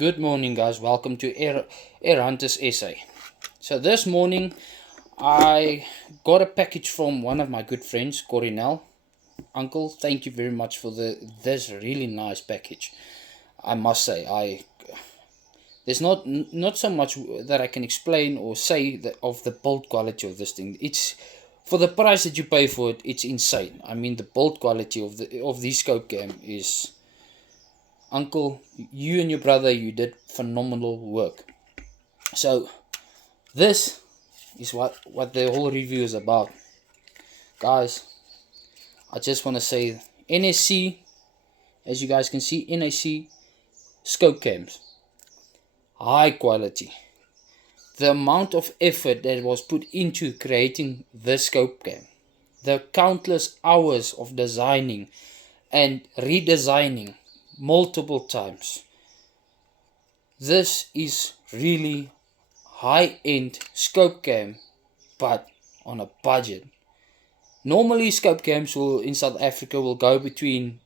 Good morning, guys. Welcome to Air Hunters SA. So this morning, I got a package from one of my good friends, Corinel. Uncle, thank you very much for this really nice package. I must say, there's not so much that I can explain or say of the build quality of this thing. It's for the price that you pay for it. It's insane. I mean, the build quality of the scope cam is. Uncle, you and your brother, you did phenomenal work. So this is what the whole review is about. Guys, I just want to say NSC, as you guys can see, NSC scope cams, high quality. The amount of effort that was put into creating this scope cam, the countless hours of designing and redesigning multiple times. This is really high-end scope cam, but on a budget. Normally scope cams in South Africa will go between,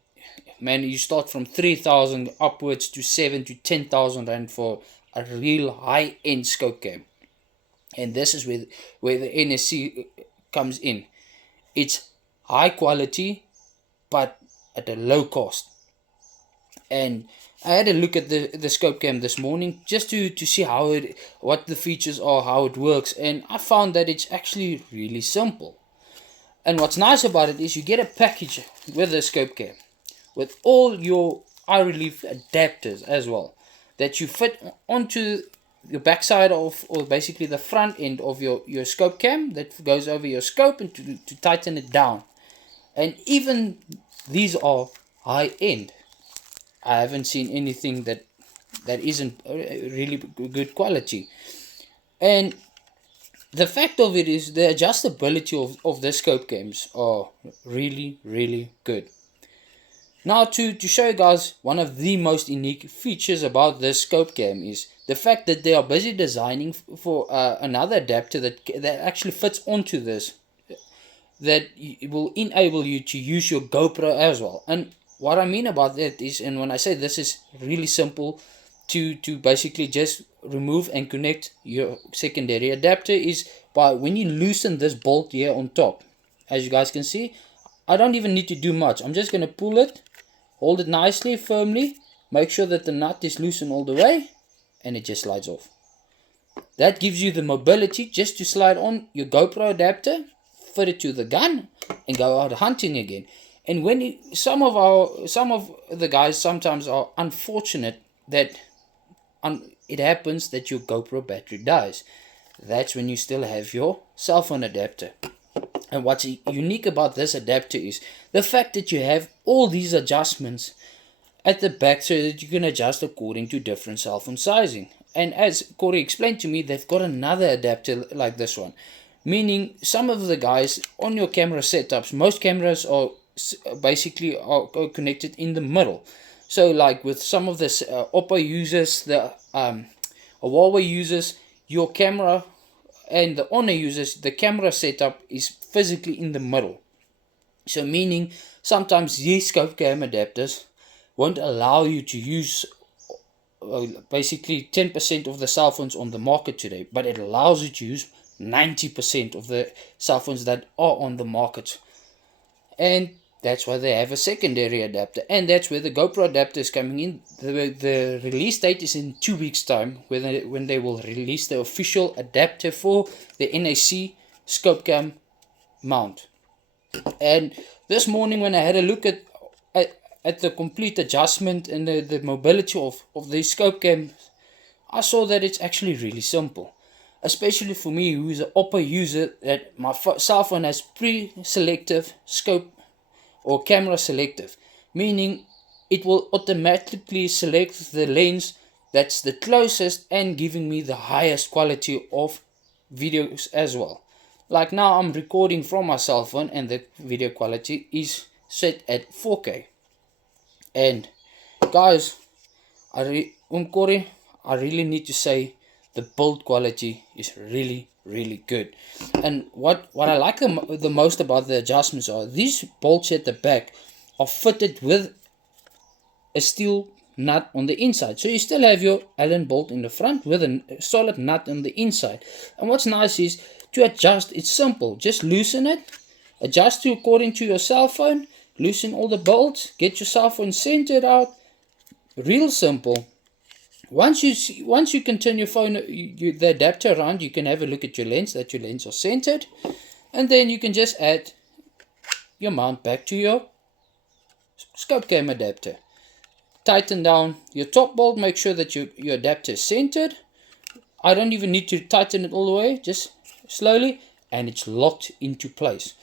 man, you start from 3,000 upwards to 7 to 10,000 rand for a real high-end scope cam. And this is where the NSC comes in. It's high quality, but at a low cost. And I had a look at the scope cam this morning just to see what the features are, how it works, and I found that it's actually really simple. And what's nice about it is you get a package with the scope cam with all your eye relief adapters as well that you fit onto the backside of, or basically the front end of your scope cam that goes over your scope and to tighten it down. And even these are high end. I haven't seen anything that isn't really good quality. And the fact of it is the adjustability of the scope cams are really, really good. Now to show you guys one of the most unique features about this scope cam is the fact that they are busy designing for another adapter that actually fits onto this, that will enable you to use your GoPro as well. And what I mean about that is, and when I say this is really simple to basically just remove and connect your secondary adapter, is by when you loosen this bolt here on top. As you guys can see, I don't even need to do much. I'm just going to pull it, hold it nicely, firmly, make sure that the nut is loosened all the way, and it just slides off. That gives you the mobility just to slide on your GoPro adapter, fit it to the gun, and go out hunting again. And when some of the guys sometimes are unfortunate that it happens that your GoPro battery dies. That's when you still have your cell phone adapter. And what's unique about this adapter is the fact that you have all these adjustments at the back so that you can adjust according to different cell phone sizing. And as Corey explained to me, they've got another adapter like this one. Meaning some of the guys on your camera setups, most cameras are basically are connected in the middle. So like with some of the Oppo users, the Huawei users, your camera, and the Honor users, the camera setup is physically in the middle. So meaning sometimes these scope cam adapters won't allow you to use basically 10% of the cell phones on the market today, but it allows you to use 90% of the cell phones that are on the market. And that's why they have a secondary adapter, and that's where the GoPro adapter is coming in. The release date is in 2 weeks time when they will release the official adapter for the NAC scope cam mount. And this morning when I had a look at the complete adjustment and the mobility of the scope cam, I saw that it's actually really simple. Especially for me, who is an Oppo user, that my cell phone has pre-selective scope or camera selective, meaning it will automatically select the lens that's the closest and giving me the highest quality of videos as well. Like now I'm recording from my cell phone and the video quality is set at 4K. And guys, Corey, I really need to say the build quality is really, really good. And what I like the most about the adjustments are these bolts at the back are fitted with a steel nut on the inside. So you still have your Allen bolt in the front with a solid nut on the inside. And what's nice is to adjust, it's simple. Just loosen it, adjust to according to your cell phone, loosen all the bolts, get your cell phone centered out. Real simple. Once you can turn your phone, the adapter around, you can have a look at your lens, that your lens are centered. And then you can just add your mount back to your scope cam adapter. Tighten down your top bolt, make sure that your adapter is centered. I don't even need to tighten it all the way, just slowly, and it's locked into place.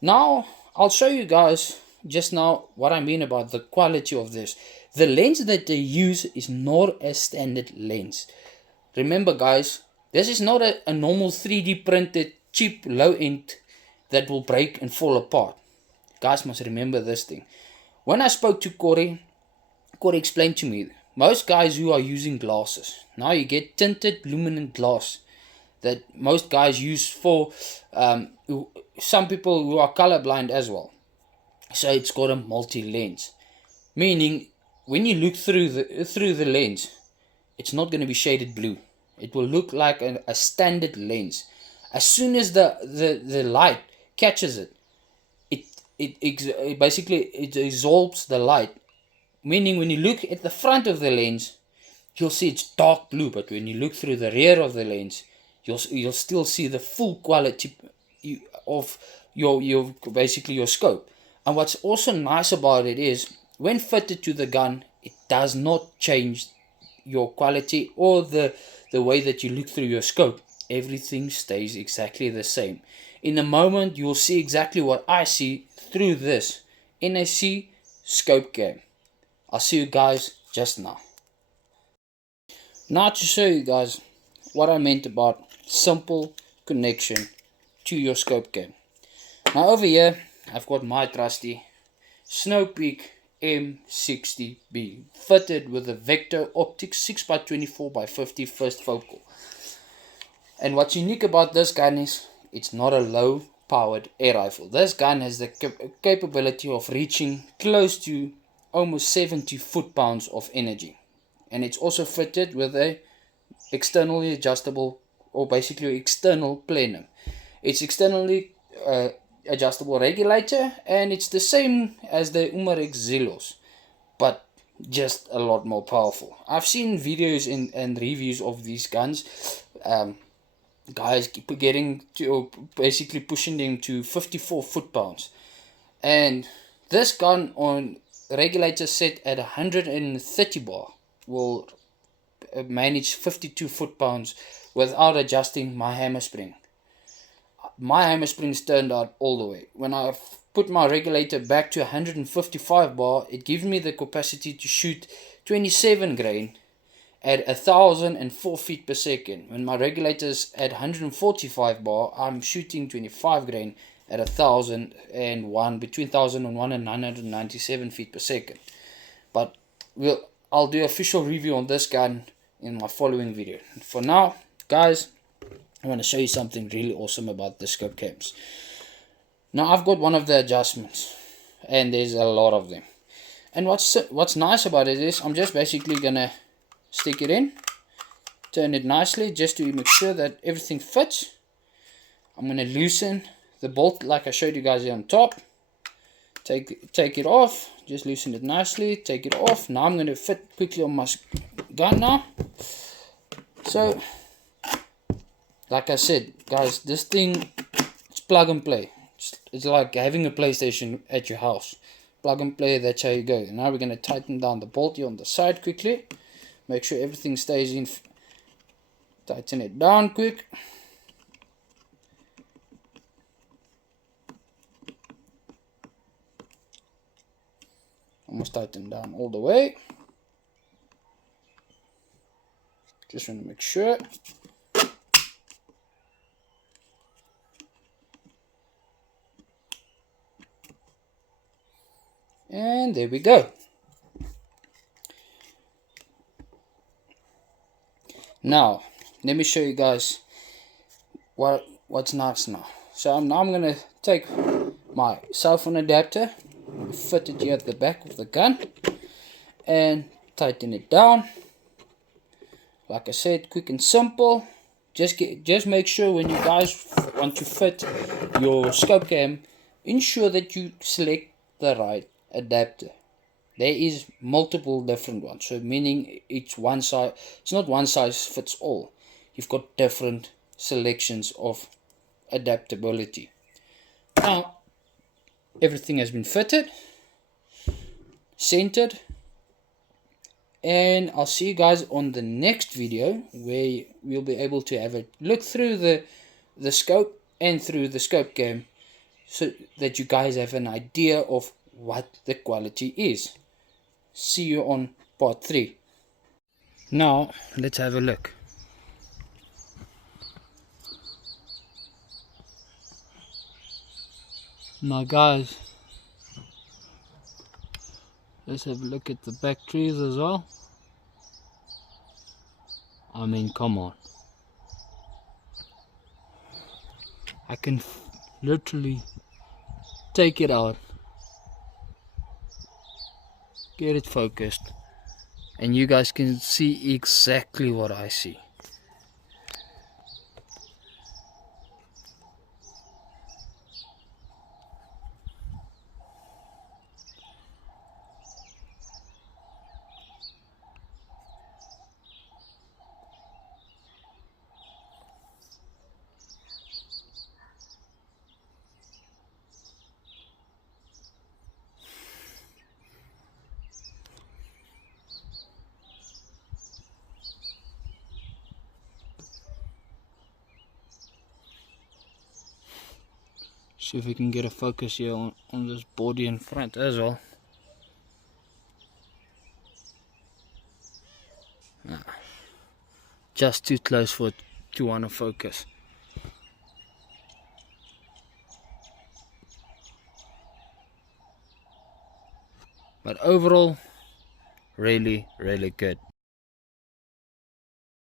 Now I'll show you guys just now what I mean about the quality of this. The lens that they use is not a standard lens. Remember guys, this is not a normal 3D printed cheap low end that will break and fall apart. Guys must remember this thing. When I spoke to Corey explained to me, most guys who are using glasses, now you get tinted luminant glass that most guys use for some people who are colorblind as well. So it's got a multi-lens, meaning when you look through the lens, it's not going to be shaded blue. It will look like a standard lens. As soon as the light catches it, it basically absorbs the light. Meaning when you look at the front of the lens, you'll see it's dark blue, but when you look through the rear of the lens, you'll still see the full quality of your basically your scope. And what's also nice about it is when fitted to the gun, it does not change your quality or the way that you look through your scope. Everything stays exactly the same. In a moment, you'll see exactly what I see through this NAC scope cam. I'll see you guys just now. Now to show you guys what I meant about simple connection to your scope cam. Now over here, I've got my trusty Snow Peak m60B fitted with a Vector Optics 6x24x50 first focal. And what's unique about this gun is it's not a low powered air rifle. This gun has the capability of reaching close to almost 70 foot-pounds of energy, and it's also fitted with a externally adjustable, or basically external plenum. It's externally adjustable regulator, and it's the same as the Umarex Zelos, but just a lot more powerful. I've seen videos and reviews of these guns, guys getting to, or basically pushing them to 54 foot-pounds, and this gun on regulator set at 130 bar will manage 52 foot-pounds without adjusting my hammer spring. My hammer springs turned out all the way. When I put my regulator back to 155 bar, it gives me the capacity to shoot 27 grain at 1004 feet per second. When my regulator is at 145 bar, I'm shooting 25 grain at 1001, between 1001 and 997 feet per second. But I'll do official review on this gun in my following video. For now, guys, I want to show you something really awesome about the scope cams. Now I've got one of the adjustments, and there's a lot of them. And what's nice about it is I'm just basically gonna stick it in, turn it nicely just to make sure that everything fits. I'm gonna loosen the bolt like I showed you guys here on top. Take it off, just loosen it nicely, take it off. Now I'm going to fit quickly on my gun now. So, like I said, guys, this thing, it's plug and play. It's like having a PlayStation at your house. Plug and play, that's how you go. Now we're going to tighten down the bolt here on the side quickly. Make sure everything stays in. Tighten it down quick. Almost tighten down all the way. Just want to make sure. And there we go. Now, let me show you guys what's nice now. So now I'm going to take my cell phone adapter, fit it here at the back of the gun, and tighten it down. Like I said, quick and simple. Just make sure when you guys want to fit your scope cam, ensure that you select the right adapter. There is multiple different ones, so meaning it's not one size fits all. You've got different selections of adaptability. Now everything has been fitted, centered, and I'll see you guys on the next video where we'll be able to have a look through the scope and through the scope cam, so that you guys have an idea of what the quality is. See you on part 3. Now let's have a look. Now guys, let's have a look at the back trees as well. I mean, come on. I can literally take it out, get it focused, and you guys can see exactly what I see. See if we can get a focus here on this body in front as well. Just too close for it to want to focus. But overall, really good.